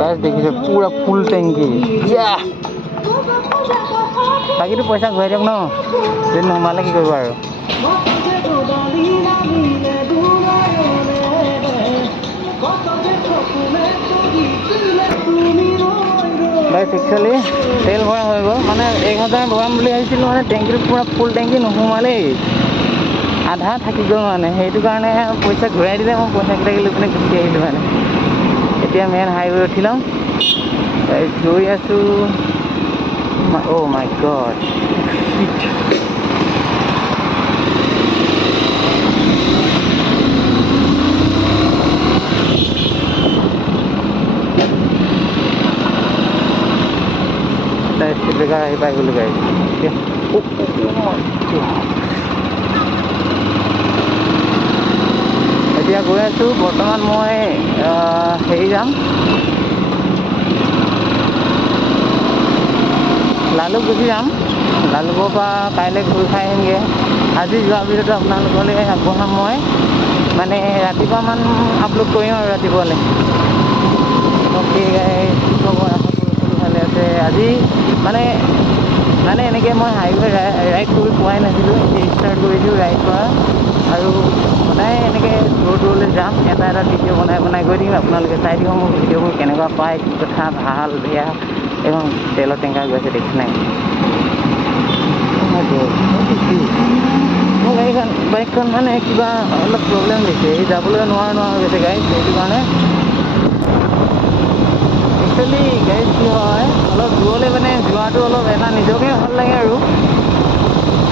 guys দেখিছে পুৰা ফুল টেংকি বাকীটো পইচা ঘূৰাই দিয়ক ন যদি নোসোমালে কি কৰিব আৰু গাইজ একচুৱেলি তেল ভৰা হৈ গ'ল মানে 1000 ভৰাম বুলি ভাবিছিলোঁ মানে টেংকিটো পুৰা ফুল টেংকি নোসোমালেই আধা থাকি গ'ল মানে সেইটো কাৰণে পইচা ঘূৰাই দিলে মই পইচাকেইটাকে লৈ পিনে গুচি আহিলোঁ মানে এতিয়া মেইন হাইৱে উঠি লওঁ গৈ আছোঁ অ' মাই গড স্পীড ব্ৰেকাৰ আহি পাই গ'লোঁ গাড়ী এতিয়া গৈ আছোঁ বৰ্তমান মই হেৰি যাম লালুক গুচি যাম লালুকৰ পৰা কাইলৈ ঘূৰি খাই আহিমগৈ আজি যোৱাৰ পিছতো আপোনালোকলৈ আগবঢ়াম মই মানে ৰাতিপুৱামান আপলোড কৰিম আৰু ৰাতিপুৱালৈ অ'কে গাইজ কি খবৰ আশা কৰোঁ ভালে আছে আজি মানে এনেকৈ মই হাইৱে ৰাইড কৰি পোৱাই নাছিলোঁ এতিয়া ষ্টাৰ্ট কৰিছোঁ ৰাইড কৰা আৰু সদায় এনেকৈ দূৰলৈ যাম এটা ভিডিঅ' বনাই গৈ দিম আপোনালোকে চাই দিব মোৰ ভিডিঅ'বোৰ কেনেকুৱা পায় কি কথা ভাল বেয়া এবং তেলৰ টেংকাৰ গৈছে দেখি নাই মোৰ বাইকখন মানে কিবা অলপ প্ৰব্লেম দিছে এই যাবলৈ নোৱাৰা হৈ গৈছে গাড়ী সেইটো কাৰণে একচুৱেলি গাড়ীত কি হয় অলপ দূৰলৈ মানে যোৱাটো অলপ এটা নিজকে ভাল লাগে আৰু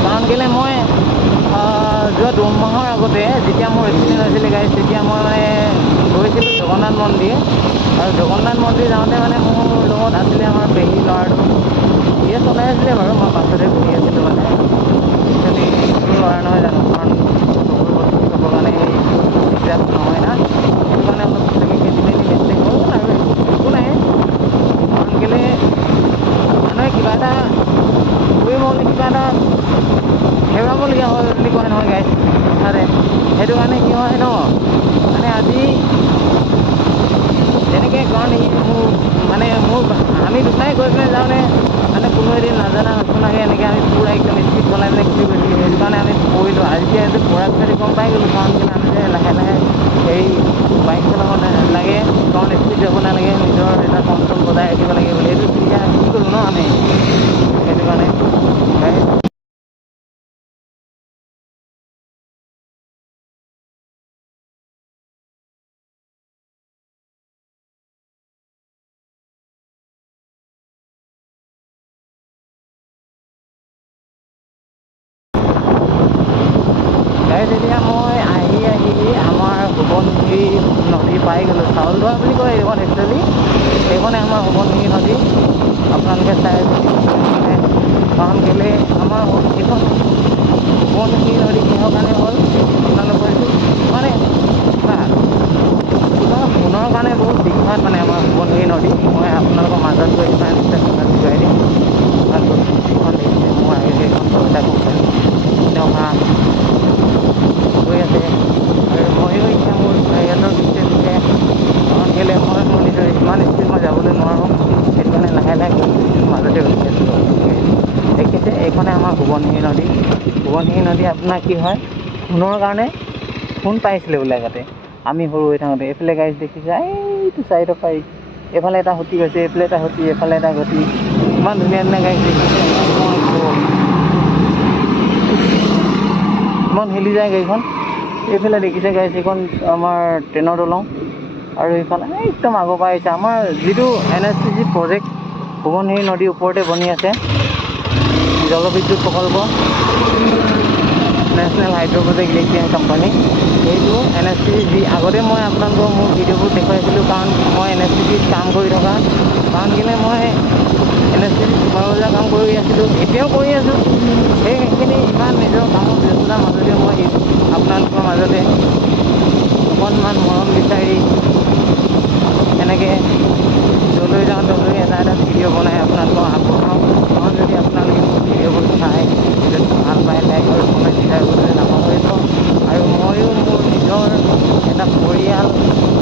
কাৰণ কেলৈ মই যোৱা 2 মাহৰ আগতে যেতিয়া মোৰ এক্সিডেণ্ট হৈছিলে গাড়ী তেতিয়া মই মানে গৈছিলোঁ জগন্নাথ মন্দিৰ আৰু জগন্নাথ মন্দিৰ যাওঁতে মানে মোৰ লগত আছিলে আমাৰ পেহী ল'ৰাটো সিয়ে চলাই আছিলে বাৰু মই পাছতে বহি আছিলোঁ মানে একচুৱেলি সৰু ল'ৰা নহয় জানো কাৰণ চকুৰ বস্তু চাবৰ কাৰণে দিগদাৰ নহয় না সেইটো কাৰণে অলপ চাগে খেলি মেলি মিষ্টেক হ'ল আৰু একো নাই কাৰণ কেলৈ মানুহে কিবা এটা কৰিব হ'লে কিবা এটা হেৰুৱাবলগীয়া হয় বুলি কয় নহয় গাইজ কথাতে সেইটো কাৰণে কি হয় ন মানে আজি তেনেকৈ কাৰণ মোৰ আমি দুটাই গৈ পিনে যাওঁনে মানে কোনো এদিন নাজানা নুশুনাকৈ এনেকৈ আমি পূৰা একদম স্পীড চলাই পিনে গুচি গৈছিলোঁ সেইটো কাৰণে আমি পৰিলোঁ আজি এইটো পৰাৰ পিছতে গম পাই গ'লোঁ কাৰণ কেলৈ আমি যে লাহে লাহে এই বাইক চলাব লাগে কাৰণ স্পীড যাব নালাগে নিজৰ এটা কণ্ট্ৰল বজাই ৰাখিব লাগে বুলি এইটো তেতিয়া কি কৰোঁ ন আমি সেইটো কাৰণে এতিয়া মই আহি আমাৰ সোৱণশিৰি নদী পাই গ'লোঁ চাউলধোৱা বুলি কয় এইখন একচুৱেলি এইখনে আমাৰ সোৱণশিৰি নদী আপোনালোকে চাই কাৰণ কেলৈ আমাৰ এইখন সোৱণশিৰি নদী কিহৰ কাৰণে হ'ল আপোনালোকৰ এইটো মানে কিবা সোণৰ কাৰণে বহুত বিখ্যাত মানে আমাৰ সোৱণশিৰি নদী মই আপোনালোকৰ মাজত গৈ নিশ্চয় কথাটো বুজাই দিম কাৰণ এইখন দেখিছে মোৰ আহি এইখন এটা কোম্পানী ইন'ভা গৈ আছে আৰু ময়ো এতিয়া মোৰ হেৰিয়াতৰ পিছে কাৰণ কেলৈ মই মোৰ নিজৰ ইমান স্পীড মই যাবলৈ নোৱাৰোঁ সেইটো কাৰণে লাহে লাহে মাজতে ৰখি আছোঁ দেখিছে এইখনে আমাৰ সোৱণশিৰি নদী আপোনাৰ কি হয় সোণৰ কাৰণে সোণ পাইছিলে বোলে আগতে আমি সৰু হৈ থাকোঁতে এইফালে গাড়ী দেখিছে এইটো চাইডৰ পাৰি এইফালে এটা সতি গৈছে এইফালে এটা সতি এইফালে এটা গতি ইমান ধুনীয়া গাড়ী দেখিছে ইমান হিলি যায় গাড়ীখন এইফালে দেখিছে গাইছ এইখন আমাৰ ট্ৰেইনৰ দলং আৰু এইফালে একদম আগৰ পৰা আহিছে আমাৰ যিটো NHPC প্ৰজেক্ট সোৱণশিৰি নদীৰ ওপৰতে বনি আছে জলবিদ্যুৎ প্ৰকল্প নেশ্যনেল হাইড্ৰ' প্ৰজেক্ট ইলেক্ট্ৰিচিয়ান কোম্পানী সেইটো NHPC যি আগতে মই আপোনালোকক মোৰ ভিডিঅ'বোৰ দেখুৱাইছিলোঁ কাৰণ মই NHPCত কাম কৰি থকা কাৰণ কেলৈ মই NHPCত সুপাৰভাইজাৰ কাম কৰি আছিলোঁ এতিয়াও কৰি আছোঁ সেইখিনি ইমান নিজৰ কামৰ ব্যস্ততাৰ মাজতে মই আপোনালোকৰ মাজতে অকণমান মৰম বিচাৰি এনেকৈ যলৈ যাওঁ তলৈ এটা ভিডিঅ' বনাই আপোনালোকক আগবঢ়াওঁ কাৰণ যদি আপোনালোকে মোৰ ভিডিঅ'বোৰ চাই যদি ভাল পায় লাইক আৰু কমেণ্ট শ্বেয়াৰ কৰিবলৈ নাপাহৰিব আৰু ময়ো মোৰ নিজৰ এটা পৰিয়াল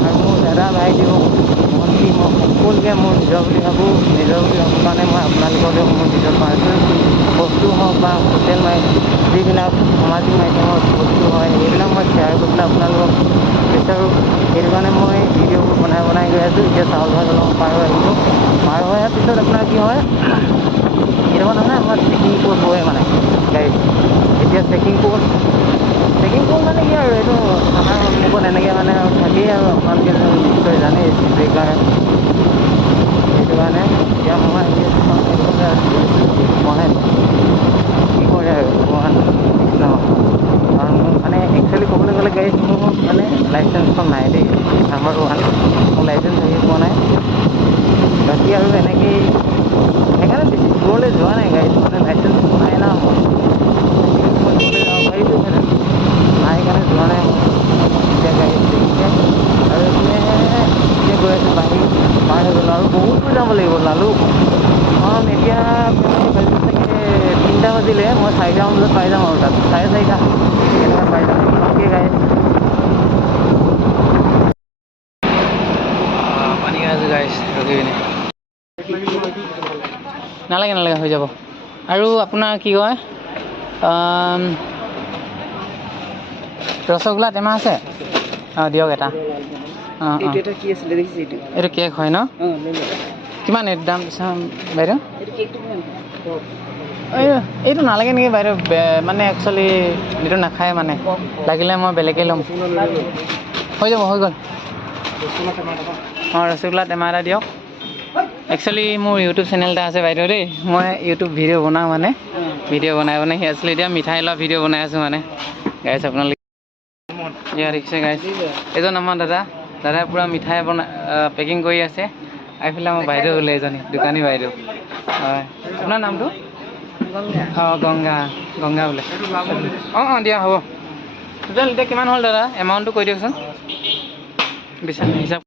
আৰু মোৰ দাদা ভাইটি হওক ভণ্টি মই সকলোকে মোৰ নিজৰ বুলি ভাবোঁ নিজৰ বুলি ভাবোঁ কাৰণে মই আপোনালোকলৈও মোৰ নিজৰ পাৰ্চনেল বস্তু হওক বা ছ'চিয়েল যিবিলাক সামাজিক মাধ্যমৰ বস্তু হয় সেইবিলাক মই শ্বেয়াৰ কৰিবলৈ আপোনালোকক বিচাৰোঁ সেইটো কাৰণে মই ভিডিঅ'বোৰ বনাই গৈ আছোঁ এতিয়া চাউল ভাত অলপ পাৰ হৈ আহিছোঁ পাৰ হৈ অহাৰ পিছত আপোনাৰ কি হয় কেতিয়াবা নহয় আমাৰ চেকিং প'ষ্ট হয় মানে গাড়ীত এতিয়া চেকিং প'ষ্ট মানে কি আৰু এইটো থানাৰ সন্মুখত এনেকৈ মানে আৰু থাকেই আৰু আপোনালোকে নিশ্চয় জানেই ব্ৰেকাৰ সেইটো কাৰণে এতিয়া মই আহি আছোঁ মই কি কৰে আৰু ভগৱান কৃষ্ণ কাৰণ মানে একচুৱেলি ক'বলৈ গ'লে গাড়ীত মোৰ মানে লাইচেঞ্চখন নাই দেই নাম্বাৰ 1 মোৰ লাইচেঞ্চ আহি পোৱা নাই বাকী আৰু এনেকেই সেইকাৰণে বেছি দূৰলৈ যোৱা নাই গাড়ীত মানে লাইচেঞ্চ নাই না মই দূৰলৈ যাব পাৰিছোঁ নাই কাৰণে যোৱা নাই এতিয়া গাড়ীত দেখিছে আৰু এইপিনে এতিয়া গৈ আছোঁ বাহিৰ পাৰ হৈ গ'লোঁ আৰু বহুত দূৰ যাব লাগিব লালু কাৰণ এতিয়া বাজিছে চাগে 3টা বাজিলে মই 4টামান বজাত পাই যাম আৰু তাত 4:30 এনেকৈ পাই যাম অ'কে গাড়ীত পানী খাই আছোঁ গাড়ীত ৰখি পিনে নালাগে হৈ যাব আৰু আপোনাৰ কি কয় ৰসগোল্লা টেমা আছে অঁ দিয়ক এটা অঁ এইটো কেক হয় ন কিমান এইটো দাম চাম বাইদেউ এইটো নালাগে নেকি বাইদেউ মানে একচুৱেলি এইটো নাখায় মানে লাগিলে মই বেলেগেই ল'ম হৈ গ'ল অঁ ৰসগোল্লা টেমা এটা দিয়ক একচুৱেলি মোৰ ইউটিউব চেনেল এটা আছে বাইদেউ দেই মই ইউটিউব ভিডিঅ' বনাওঁ মানে ভিডিঅ' বনাই সি আছিলে এতিয়া মিঠাই লোৱা ভিডিঅ' বনাই আছোঁ মানে গাইছ আপোনালোকে দেখিছে গাইছ এজন আমাৰ দাদাই পূৰা মিঠাই পেকিং কৰি আছে এইফালে আমাৰ বাইদেউ বোলে এজনী দোকানী বাইদেউ হয় আপোনাৰ নামটো অঁ গংগা বোলে অঁ দিয়া হ'ব টোটেল এতিয়া কিমান হ'ল দাদা এমাউণ্টটো কৈ দিয়কচোন হিচাপ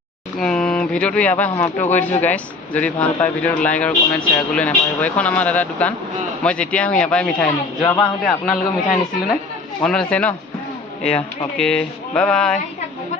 ভিডিঅ'টো ইয়াৰ পৰাই সমাপ্ত কৰি দিছোঁ গাইছ যদি ভাল পায় ভিডিঅ'টো লাইক আৰু কমেণ্ট শ্বেয়াৰ কৰিবলৈ নাপাহৰিব এইখন আমাৰ দাদাৰ দোকান মই যেতিয়া আহোঁ ইয়াৰ পৰাই মিঠাই আনিম যোৱাবাৰ আহোঁতে আপোনালোকৰ মিঠাই আনিছিলোঁ নে মনত আছে ন এয়া অ'কে বাই